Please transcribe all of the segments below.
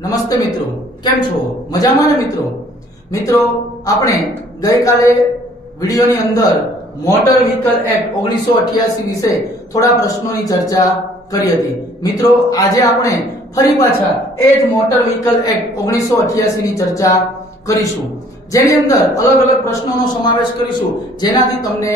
નમસ્તે મિત્રો, કેમ છો? મજામાં ને મિત્રો? મિત્રો, આપણે ગઈકાલે વિડીયોની અંદર મોટર વ્હીકલ એક્ટ 1988 વિશે થોડા પ્રશ્નોની ચર્ચા કરી હતી. મિત્રો, આજે આપણે ફરી પાછા એ જ મોટર વ્હીકલ એક્ટ 1988 ની ચર્ચા કરીશું, જેની અંદર અલગ અલગ પ્રશ્નોનો સમાવેશ કરીશું, જેનાથી તમને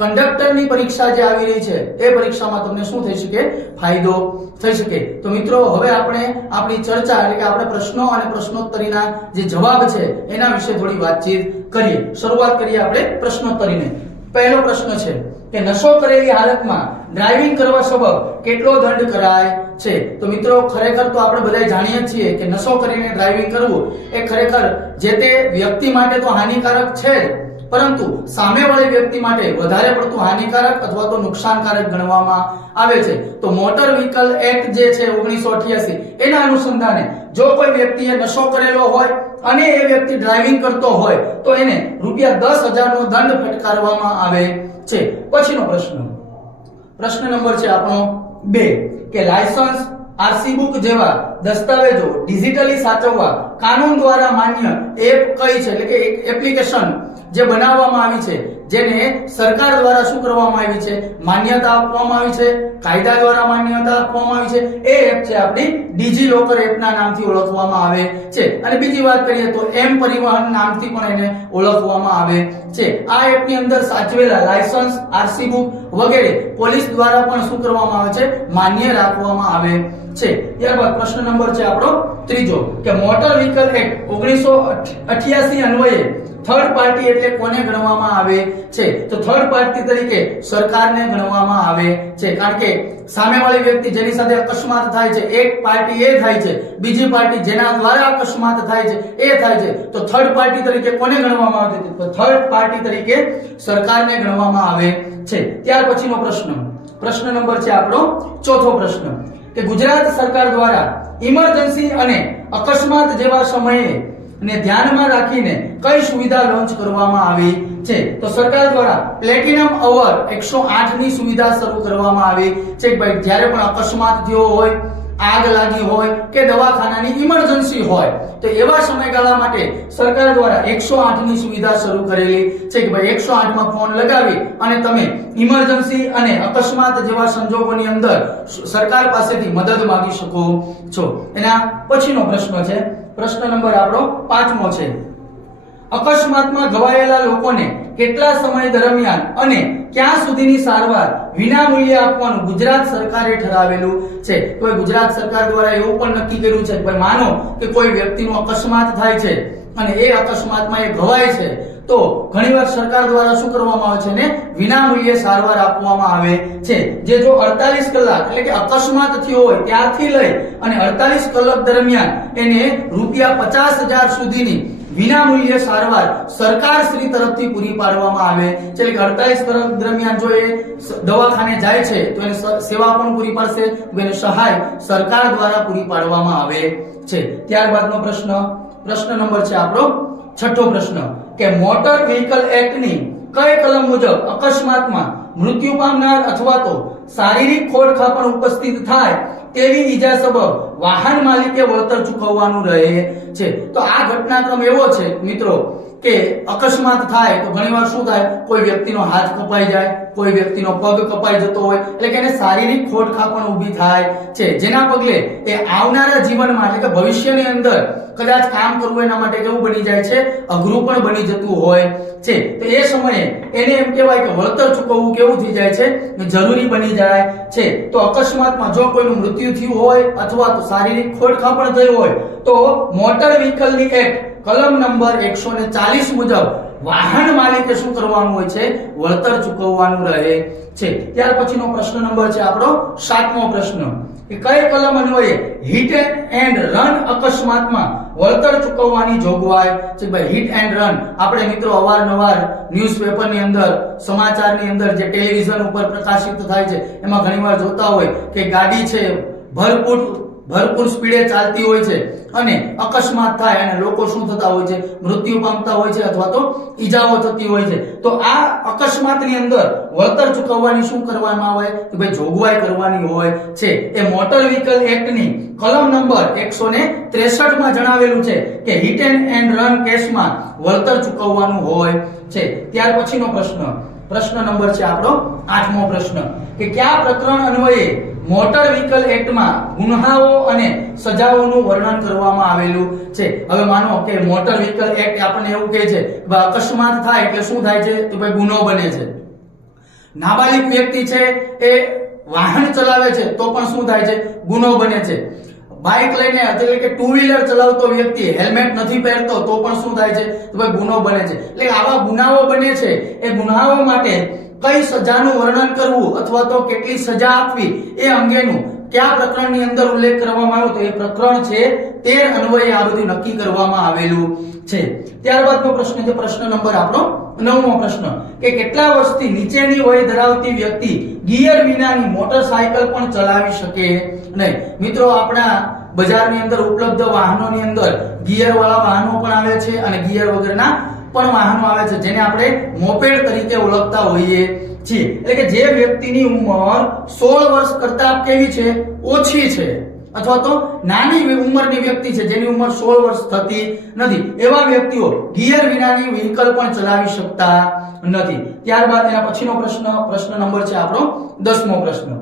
કંડક્ટરની પરીક્ષા જે આવી રહી છે એ પરીક્ષામાં તમને શું થઈ શકે? ફાયદો થઈ શકે. તો મિત્રો, હવે આપણે આપણી ચર્ચા એટલે કે આપણે પ્રશ્નો અને પ્રશ્નોત્તરીના જે જવાબ છે એના વિશે થોડી વાતચીત કરીએ. શરૂઆત કરીએ આપણે પ્રશ્નોત્તરીને. પહેલો પ્રશ્ન છે કે નશો કરેલી હાલતમાં ડ્રાઇવિંગ કરવા સબબ કેટલો દંડ કરાય છે? તો મિત્રો, ખરેખર તો આપણે બધા જાણીએ છીએ કે નશો કરીને ડ્રાઇવિંગ કરવું એ ખરેખર જે તે વ્યક્તિ માટે તો હાનિકારક છે જ, પરંતુ સામેવાળી વ્યક્તિ માટે વધારે પડતું હાનિકારક અથવા તો નુકસાનકારક ગણવામાં આવે છે. તો મોટર વ્હીકલ એક્ટ જે છે 1988 એના અનુસંધાને જો કોઈ વ્યક્તિએ નશો કરેલો હોય અને એ વ્યક્તિ ડ્રાઇવિંગ કરતો હોય તો એને ₹10,000 નો દંડ ફટકારવામાં આવે છે. પછીનો પ્રશ્ન નંબર છે આપણો 2 કે લાયસન્સ, આરસી બુક જેવા દસ્તાવેજો ડિજિટલી સાચવવા કાનૂન દ્વારા માન્ય એપ કઈ છે? એટલે કે એક એપ્લિકેશન જે બનાવવામાં આવી છે, જેને સરકાર દ્વારા શું કરવામાં આવી છે? માન્યતા આપવામાં આવી છે, કાયદા દ્વારા માન્યતા આપવામાં આવી છે. એ એપ છે આપણી ડીજી લોકર એપના નામથી ઓળખવામાં આવે છે. અને બીજી વાત કરીએ તો એમ પરિવહન નામથી પણ એને ઓળખવામાં આવે છે. આ એપની અંદર સાચવેલા લાયસન્સ, આરસી બુક વગેરે પોલીસ દ્વારા પણ શું કરવામાં આવે છે? માન્ય રાખવામાં આવે છે. ત્યારબાદ પ્રશ્ન નંબર છે આપણો 3 કે મોટર વ્હીકલ એક્ટ 1988 અન્વયે થર્ડ પાર્ટી એટલે કોને ગણવામાં આવે છે? તો થર્ડ પાર્ટી તરીકે સરકારને ગણવામાં આવે છે, કારણ કે સામેવાળી વ્યક્તિ જેની સાથે અકસ્માત થાય છે, એક પાર્ટી એ થાય છે, બીજી પાર્ટી જેના દ્વારા અકસ્માત થાય છે એ થાય છે. તો થર્ડ પાર્ટી તરીકે કોને ગણવામાં આવે છે? તો થર્ડ પાર્ટી તરીકે સરકારને ગણવામાં આવે છે. ત્યાર પછીનો પ્રશ્ન નંબર છે આપણો 4થો પ્રશ્ન કે ગુજરાત સરકાર દ્વારા ઇમરજન્સી અને અકસ્માત જેવા સમયે ને ધ્યાનમાં રાખીને કઈ સુવિધા લોન્ચ કરવામાં આવી છે? તો સરકાર દ્વારા પ્લેટિનમ અવર 108 ની સુવિધા શરૂ કરવામાં આવી છે. ભાઈ, જ્યારે પણ અકસ્માત થયો હોય, આગ લાગી હોય કે દવાખાનાની ઇમરજન્સી હોય તો એવા સમયગાળા માટે સરકાર દ્વારા 108 ની સુવિધા શરૂ કરેલી છે કે ભાઈ 108 માં ફોન લગાવી અને તમે ઇમરજન્સી અને અકસ્માત જેવા સંજોગોની અંદર સરકાર પાસેથી મદદ માંગી શકો છો. એના પછીનો પ્રશ્ન છે પ્રશ્ન નંબર આપણો 5મો છે અકસ્માતમાં ઘવાયેલા લોકોને કેટલા સમય દરમિયાન અને ક્યાં સુધીની સારવાર વિનામૂલ્યે આપવાનું ગુજરાત સરકારે ઠરાવેલું છે? તો ગુજરાત સરકાર દ્વારા એવું પણ નક્કી કર્યું છે કે માનો કે કોઈ વ્યક્તિનો અકસ્માત થાય છે અને એ અકસ્માતમાં એ ઘવાય છે તો ઘણીવાર સરકાર દ્વારા શું કરવામાં આવે છે ને વિનામૂલ્યે સારવાર આપવામાં આવે છે. જે જો 48 કલાક એટલે કે અકસ્માત થયો હોય ત્યારથી લઈ અને 48 કલાક દરમિયાન એને ₹50,000 સુધીની વિનામૂલ્યે સારવાર સરકાર શ્રી તરફથી પૂરી પાડવામાં આવે છે. એટલે કે 48 કલાક દરમિયાન જો એ દવાખાને જાય છે તો એને સેવા પણ પૂરી પાડશે, એને સહાય સરકાર દ્વારા પૂરી પાડવામાં આવે છે. ત્યારબાદનો પ્રશ્ન નંબર છે આપણો 6થો પ્રશ્ન કે મોટર વ્હીકલ એક્ટ ની કઈ કલમ મુજબ અકસ્માતમાં મૃત્યુ પામનાર અથવા તો શારીરિક ખોડખાપણ ઉપસ્થિત થાય તેવી ઈજા સબબ વાહન માલિકે વળતર ચૂકવવાનું રહે છે? તો આ ઘટનાક્રમ એવો છે મિત્રો કે અકસ્માત થાય તો ઘણીવાર શું થાય? કોઈ વ્યક્તિનો હાથ કપાઈ જાય, કોઈ વ્યક્તિનો પગ કપાઈ જતો હોય, એટલે કે એને શારીરિક ખોડખાપણ ઊભી થાય છે, જેના પગલે એ આવનારા જીવનમાં એટલે કે ભવિષ્યની અંદર કદાચ કામ કરવું એના માટે કેવું બની જાય છે? અઘરું પણ બની જતું હોય છે. તો એ સમયે એને એમ કહેવાય કે વળતર ચૂકવવું કેવું થઈ જાય છે? જરૂરી બની જાય છે. તો અકસ્માતમાં જો કોઈનું મૃત્યુ થયું હોય અથવા તો શારીરિક ખોડખાપણ થયું હોય તો મોટર વ્હીકલની એક્ટ કલમ નંબર 140 મુજબ વાહન માલિકે શું કરવાનું હોય છે? વળતર ચૂકવવાનું રહે છે. ત્યાર પછીનો પ્રશ્ન નંબર છે આપણો 7મો પ્રશ્ન કે કઈ કલમ અન્વયે હિટ એન્ડ રન અકસ્માતમાં વળતર ચૂકવવાની જોગવાઈ છે? ભાઈ, હિટ એન્ડ રન આપણે મિત્રો અવારનવાર ન્યૂઝપેપરની અંદર, સમાચારની અંદર, જે ટેલિવિઝન ઉપર પ્રકાશિત થાય છે એમાં ઘણીવાર જોતા હોય કે ગાડી છે ભરપૂર ભરપૂર સ્પીડે ચાલતી હોય છે અને અકસ્માત થાય અને લોકો શું થતા હોય છે, મૃત્યુ પામતા હોય છે અથવા તો ઈજાઓ થતી હોય છે, તો આ અકસ્માતની અંદર વળતર ચૂકવવાની શું કરવામાં આવે કે ભાઈ જોગવાઈ કરવાની હોય છે. એ મોટર વ્હીકલ એક્ટની કલમ નંબર 163 માં જણાવેલું છે કે હિટ એન્ડ રન કેસમાં વળતર ચૂકવવાનું હોય છે. ત્યાર પછીનો પ્રશ્ન નંબર છે આપણો 8મો પ્રશ્ન કે કયા પ્રકરણ અન્વયે મોટર વ્હીકલ એક્ટમાં ગુન્હાઓ અને સજાઓનું વર્ણન કરવામાં આવેલું છે. હવે માનો કે મોટર વ્હીકલ એક્ટ આપણને એવું કહે છે કે અકસ્માત થાય એટલે શું થાય છે તો ભાઈ ગુનો બને છે. નાબાલિગ વ્યક્તિ છે એ વાહન ચલાવે છે તો પણ શું થાય છે, ગુનો બને છે. બાઇક લઈને એટલે કે ટુ વ્હીલર ચલાવતો વ્યક્તિ હેલ્મેટ નથી પહેરતો તો પણ શું થાય છે તો ભાઈ ગુનો બને છે. એટલે આવા ગુનાઓ બને છે, એ ગુનાઓ માટે કઈ સજાનું વર્ણન કરવું અથવા તો કેટલી સજા આપવી એ અંગેનું કયા પ્રકરણની અંદર ઉલ્લેખ કરવામાં આવ્યો તો એ પ્રકરણ છે 13 અન્વયે આ બધું નક્કી કરવામાં આવેલું છે. ત્યારબાદનો પ્રશ્ન છે પ્રશ્ન નંબર આપણો 9મો પ્રશ્ન કે કેટલા વર્ષથી નીચેની વય ધરાવતી વ્યક્તિ ગિયર વિનાની મોટરસાયકલ પણ ચલાવી શકે નહીં. મિત્રો આપણા બજારની અંદર ઉપલબ્ધ વાહનોની અંદર ગિયર વાળા વાહનો પણ આવે છે અને ગિયર વગરના પણ વાહનો આવે છે જેને આપણે મોપેડ તરીકે ઓળખતા હોઈએ છીએ. એટલે કે જે વ્યક્તિની ઉંમર 16 વર્ષ કરતા કેવી છે, ઓછી છે અથવા તો નાની ઉંમરની વ્યક્તિ છે જેની ઉંમર 16 વર્ષ થતી નથી, એવા વ્યક્તિઓ ગિયર વિનાની વ્હીકલ પણ ચલાવી શકતા નથી. ત્યારબાદ એના પછીનો પ્રશ્ન નંબર છે આપણો 10મો પ્રશ્ન.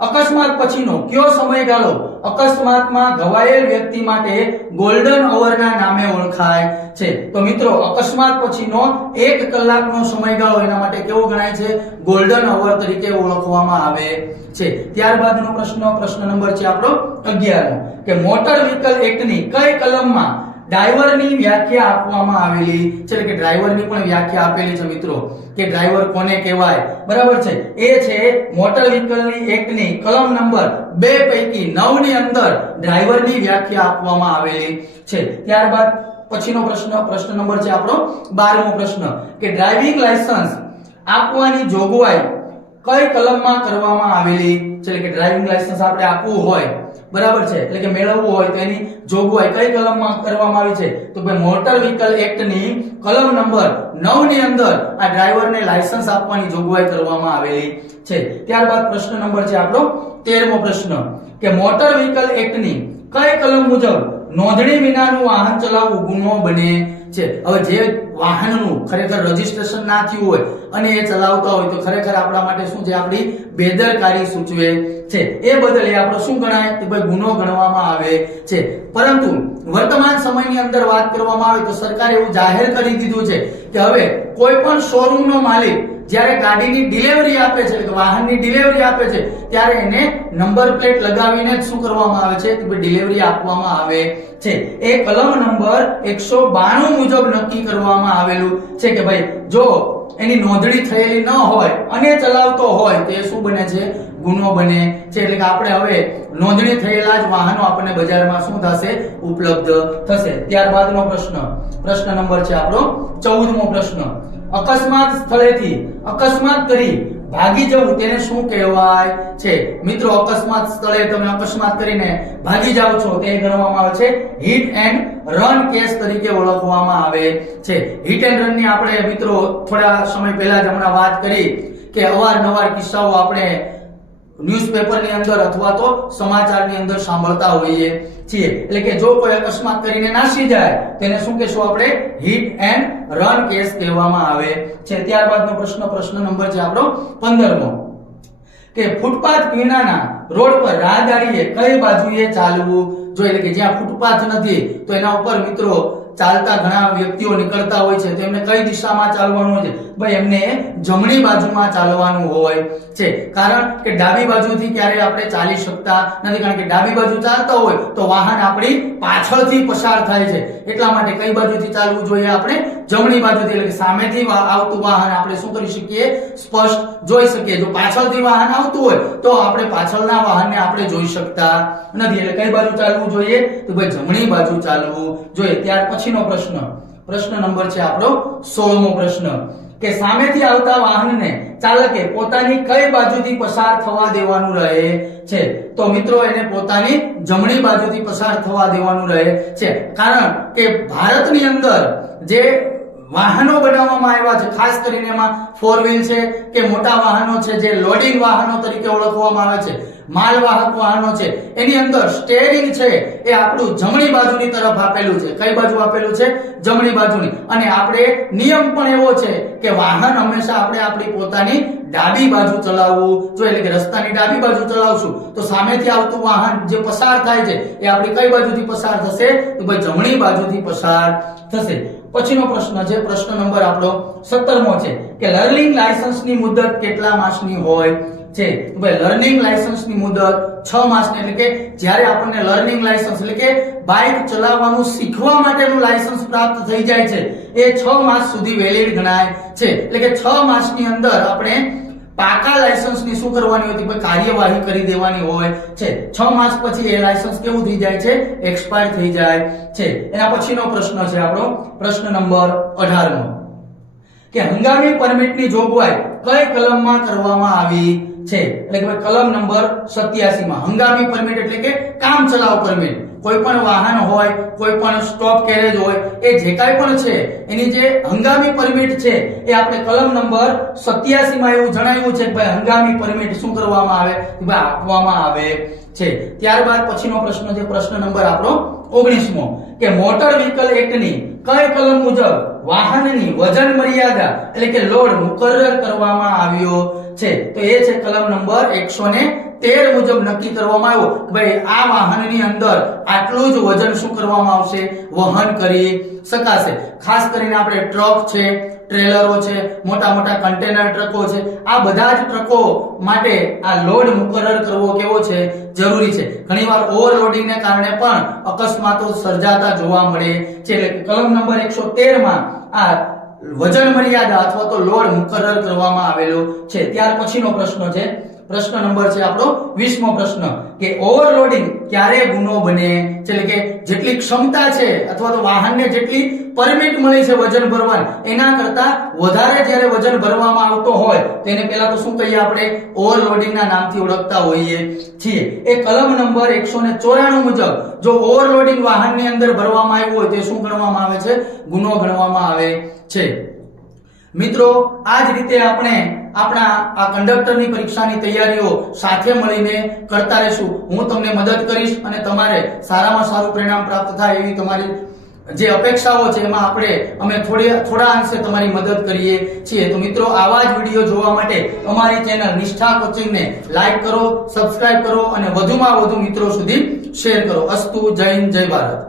અકસ્માત પછીનો કયો સમયગાળો અકસ્માતમાં ઘવાયેલ વ્યક્તિ માટે ગોલ્ડન અવરના નામે ઓળખાય છે? તો મિત્રો અકસ્માત પછીનો 1 કલાકનો સમયગાળો એના માટે કેવો ગણાય છે, ગોલ્ડન અવર તરીકે ઓળખવામાં આવે છે. ત્યારબાદનો પ્રશ્ન નંબર છે આપણો 11મો કે મોટર વ્હીકલ એક્ટની કઈ કલમમાં ડ્રાઈવરની વ્યાખ્યા આપવામાં આવેલી છે? એટલે કે ડ્રાઈવરની પણ વ્યાખ્યા આપેલી છે મિત્રો કે ડ્રાઈવર કોને કહેવાય, બરાબર છે. એ છે મોટર વ્હીકલની એક્ટની કલમ નંબર 2 પૈકી 9 ની અંદર ડ્રાઈવરની વ્યાખ્યા આપવામાં આવેલી છે. ત્યારબાદ પછીનો પ્રશ્ન નંબર છે આપણો 12મો પ્રશ્ન કે ડ્રાઇવિંગ લાયસન્સ આપવાની જોગવાઈ કઈ કલમમાં કરવામાં આવેલી છે? એટલે કે ડ્રાઇવિંગ લાયસન્સ આપણે આપવું હોય, બરાબર છે, એટલે કે મેળવવું હોય તો એની જોગવાઈ કઈ કલમમાં કરવામાં આવી છે તો ભાઈ મોટર વ્હીકલ એક્ટની કલમ નંબર 9 ની અંદર આ ડ્રાઈવરને લાયસન્સ આપવાની જોગવાઈ કરવામાં આવેલી છે. ત્યારબાદ પ્રશ્ન નંબર છે આપણો 13મો પ્રશ્ન કે મોટર વ્હીકલ એક્ટની કઈ કલમ મુજબ નોંધણી વિનાનું વાહન ચલાવવું ગુનો બને છે? હવે જે વાહનનું ખરેખર રજીસ્ટ્રેશન ના થયું હોય અને એ ચલાવતા હોય તો ખરેખર આપણા માટે શું છે, આપણી બેદરકારી સૂચવે છે. એ બદલે આપણો શું ગણાય કે ભાઈ ગુનો ગણવામાં આવે છે. પરંતુ વર્તમાન સમયની અંદર વાત કરવામાં આવે તો સરકારે એવું જાહેર કરી દીધું છે કે હવે કોઈ પણ શોરૂમનો માલિક જ્યારે ગાડીની ડિલિવરી આપે છે કે વાહનની ડિલિવરી આપે છે ત્યારે એને નંબર પ્લેટ લગાવીને જ શું કરવામાં આવે છે કે ડિલિવરી આપવામાં આવે છે. એ કલમ નંબર 192 મુજબ નક્કી કરવામાં આવેલું છે કે ભાઈ જો એની નોંધણી થયેલી ન હોય અને ચલાવતો હોય તો એ શું બને છે, ગુનો બને છે. એટલે કે આપણે હવે નોંધણી થયેલા જ વાહનો આપણને બજારમાં શું થશે, ઉપલબ્ધ થશે. ત્યારબાદનો પ્રશ્ન નંબર છે આપણો 14મો પ્રશ્ન અકસ્માત સ્થળેથી અકસ્માત કરી ભાગી જવું તેને શું કહેવાય છે? મિત્રો અકસ્માત સ્થળે તમે અકસ્માત કરીને ભાગી જાવ છો તે ગણવામાં આવે છે હિટ એન્ડ રન કેસ તરીકે ઓળખવામાં આવે છે. હિટ એન્ડ રન ની આપણે મિત્રો થોડા સમય પહેલા જ હમણાં વાત કરી કે અવારનવાર કિસ્સાઓ આપણે ન્યૂઝપેપરની અંદર અથવા તો સમાચારની અંદર સાંભળતા હોઈએ છીએ. એટલે કે જો કોઈ અકસ્માત કરીને નાસી જાય તેને શું કહેશું આપણે, હિટ એન્ડ રન કેસ કહેવામાં આવે છે. ત્યારબાદનો પ્રશ્ન નંબર છે આપણો 15મો કે ફૂટપાથ વિનાના રોડ પર રાહદારીએ કઈ બાજુએ ચાલવું જોઈએ? એટલે કે જ્યાં ફૂટપાથ નથી તો એના ઉપર મિત્રો ચાલતા ઘણા વ્યક્તિઓ નીકળતા હોય છે તો એમને કઈ દિશામાં ચાલવાનું હોય છે? ભાઈ એમને જમણી બાજુમાં ચાલવાનું હોય છે. કારણ કે ડાબી બાજુથી ક્યારે આપણે ચાલી શકતા નથી, કારણ કે ડાબી બાજુ ચાલતા હોય તો વાહન આપણી પાછળથી પસાર થાય છે. એટલા માટે કઈ બાજુથી ચાલવું જોઈએ આપણે? જમણી બાજુથી. એટલે કે સામેથી આવતું વાહન આપણે શું કરી શકીએ, સ્પષ્ટ જોઈ શકીએ. જો પાછળથી વાહન આવતું હોય તો આપણે પાછળના વાહનને આપણે જોઈ શકતા નથી. એટલે કઈ બાજુ ચાલવું જોઈએ તો ભાઈ જમણી બાજુ ચાલવું જોઈએ. ત્યાર પછીનો પ્રશ્ન નંબર છે આપણો 16મો પ્રશ્ન કે સામેથી આવતા વાહનને ચાલકે પોતાની કઈ બાજુથી પસાર થવા દેવાનું રહે છે? તો મિત્રો એને પોતાની જમણી બાજુથી પસાર થવા દેવાનું રહે છે, કારણ કે ભારતની અંદર જે વાહનો બનાવવામાં આવ્યા છે, ખાસ કરીને એમાં 4 વ્હીલ છે કે મોટા વાહનો છે, જે લોડિંગ વાહનો તરીકે ઓળખવામાં આવે છે, માલવાહક વાહનો છે, એની અંદર સ્ટેરિંગ છે એ આપણું જમણી બાજુની તરફ આપેલું છે. કઈ બાજુ આપેલું છે? જમણી બાજુની. અને આપણે નિયમ પણ એવો છે કે વાહન હંમેશા આપણે આપણી પોતાની ડાબી બાજુ ચલાવવું જોઈએ, એટલે કે રસ્તાની ડાબી બાજુ ચલાવશું તો સામેથી આવતું વાહન જે પસાર થાય છે એ આપણી કઈ બાજુથી પસાર થશે? તો ભાઈ જમણી બાજુથી પસાર થશે. પછીનો પ્રશ્ન છે, પ્રશ્ન નંબર આપણો 17મો છે કે લર્નિંગ લાયસન્સની મુદત કેટલા માસની હોય છે? ભાઈ લર્નિંગ લાયસન્સની મુદત 6 માસની, એટલે કે જ્યારે આપણને લર્નિંગ લાયસન્સ એટલે કે બાઇક ચલાવવાનું શીખવા માટેનું લાયસન્સ પ્રાપ્ત થઈ જાય છે એ 6 માસ સુધી વેલિડ ગણાય છે. એટલે કે 6 માસની અંદર આપણે પાકા લાયસન્સની શું કરવાની હતી? ભાઈ કાર્યવાહી કરી દેવાની હોય છે. 6 માસ પછી એ લાયસન્સ કેવું થઈ જાય છે? એક્સપાયર થઈ જાય છે. એના પછીનો પ્રશ્ન છે આપણો પ્રશ્ન નંબર 18મો કે હંગામી પરમિટની જોગવાઈ કઈ કલમમાં કરવામાં આવી છે? એટલે કે ભાઈ કલમ નંબર 87 માં હંગામી પરમિટ એટલે કે કામ ચલાઉ પરમિટ. કોઈ પણ વાહન હોય, કોઈ પણ સ્ટોપ કેરેજ હોય, એ જે કાંઈ પણ છે એની જે હંગામી પરમિટ છે એ આપણે કલમ નંબર 87 માં એવું જણાવ્યું છે કે ભાઈ હંગામી પરમિટ શું કરવામાં આવે? કે ભાઈ આપવામાં આવે છે. ત્યારબાદ પછીનો પ્રશ્ન છે પ્રશ્ન નંબર આપણો 19મો કે મોટર વ્હીકલ એક્ટની કઈ કલમ મુજબ વાહનની વજન મર્યાદા એટલે કે લોડ મુકર્રર કરવામાં આવ્યો છે? તો એ છે કલમ નંબર 113 મુજબ નક્કી કરવામાં આવ્યો કે ભાઈ આ વાહનની અંદર આટલું જ વજન શું કરવામાં આવશે? વહન કરી શકાશે. ખાસ કરીને આપણે ટ્રક છે, ટ્રેલરો છે, મોટા મોટા કન્ટેનર ટ્રકો છે, આ બધા જ ટ્રકો માટે આ લોડ મુકર્રર કરવો કેવો છે? જરૂરી છે. ઘણીવાર ઓવરલોડિંગને કારણે પણ અકસ્માતો સર્જાતા જોવા મળે છે. એટલે કલમ નંબર 113 માં આ વજન મર્યાદા અથવા તો લોડ મુકર્રર કરવામાં આવેલો છે. ત્યાર પછીનો પ્રશ્ન છે પ્રશ્ન નંબર છે આપણો 20મો પ્રશ્ન કે ઓવરલોડિંગ ક્યારે ગુનો બને? એટલે કે જેટલી ક્ષમતા છે અથવા તો વાહનને જેટલી પરમિટ મળી છે વજન ભરવાની એના કરતા વધારે જ્યારે વજન ભરવામાં આવતો હોય તો એને પહેલા તો શું કહીએ? આપણે ઓવરલોડિંગના નામથી ઓળખતા હોઈએ છીએ. એ કલમ નંબર 194 મુજબ જો ઓવરલોડિંગ વાહનની અંદર ભરવામાં આવ્યું હોય તો શું ગણવામાં આવે છે? ગુનો ગણવામાં આવે છે. મિત્રો આ જ રીતે આપણે આપણા આ કંડક્ટરની પરીક્ષાની તૈયારીઓ સાથે મળીને કરતા રહેશું. હું તમને મદદ કરીશ અને તમારે સારામાં સારું પરિણામ પ્રાપ્ત થાય એવી તમારી જે અપેક્ષાઓ છે એમાં અમે થોડા અંશે તમારી મદદ કરીએ છીએ. તો મિત્રો આવા જ વિડીયો જોવા માટે અમારી ચેનલ નિષ્ઠા કોચિંગને લાઈક કરો, સબસ્ક્રાઇબ કરો અને વધુમાં વધુ મિત્રો સુધી શેર કરો. અસ્તુ. જય હિન્દ, જય ભારત.